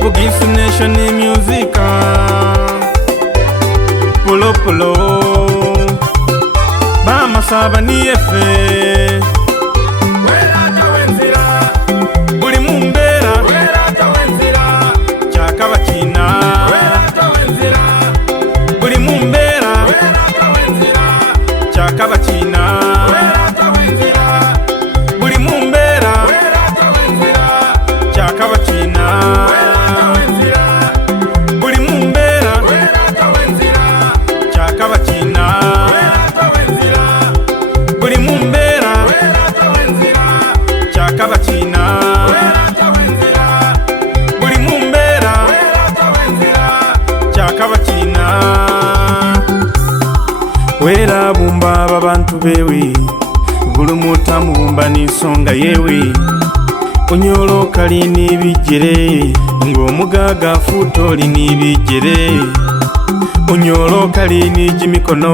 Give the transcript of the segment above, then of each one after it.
Bugisu Nation Music Polo Polo Bama Saba ni efe Buli mumbera Chakaba China Buli mumbera Chakaba China Buli mumbera Chakaba China Buli mumbera Chakaba China Buli mumbera Chakaba China Buli mumbera Chakaba China Wera bumba babantu bewe Gulumuta mubumba nisonga yewe Onyolo kali nibijere Ngomugaga futoli nibijere Onyolo kali nijimikono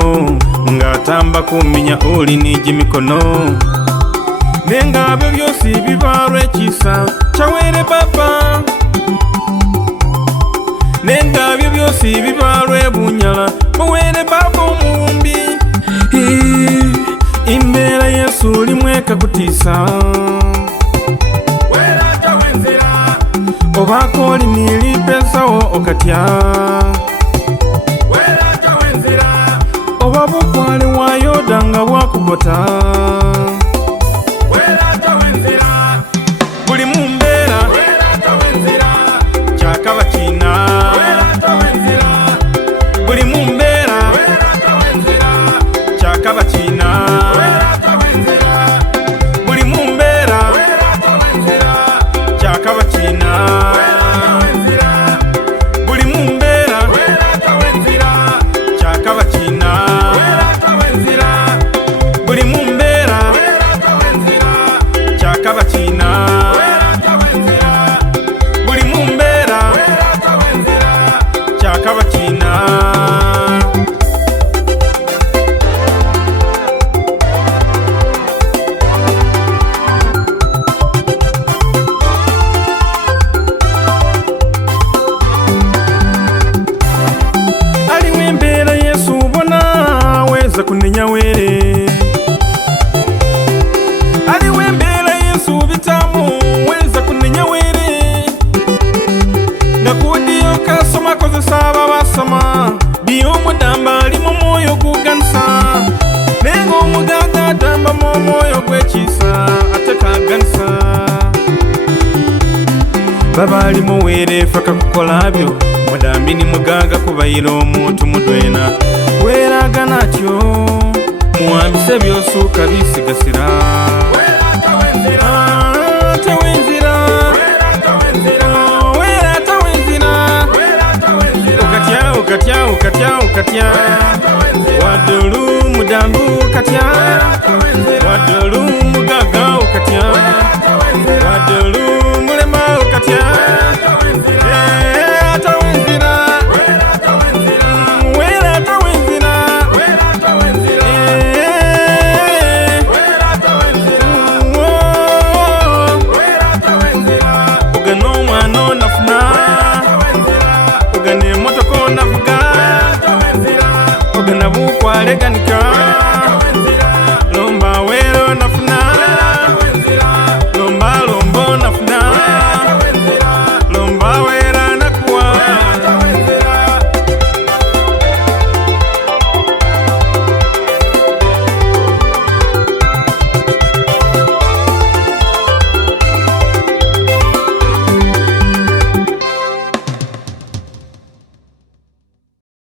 Ngatamba kuminya oli nijimikono Nenga byo byosi bibarwe kisa Chawere baba Nenga byo byosi bibarwe bunyala Mwere baba omumbi Imbera Yesu limweka kutisa Obako linili pesawo okatya Obabukwale wayoda nga wakugota Buli mumbera Chakaba China Buli mumbera Chakaba China Buli mumbera Chakaba China Buli mumbera Chakaba China Buli mumbera Chakaba China Buli mumbera Chakaba China Kunenya were Ali wembela Yesu bitamu weza kunenya were Nakudiyo kasoma koze saba basoma Biyo mudamba ali momoyo kugansa Nengo mugaga damba momoyo kwechisa ateka gansa Baba ali muwere faka kukolabyo Mudambi ni mugaga kubayiro omuntu mudwena Weraga natyo muwambise byosuka bisigasira tawenzira Wera tawenzira Ukatya Wadulu mudambu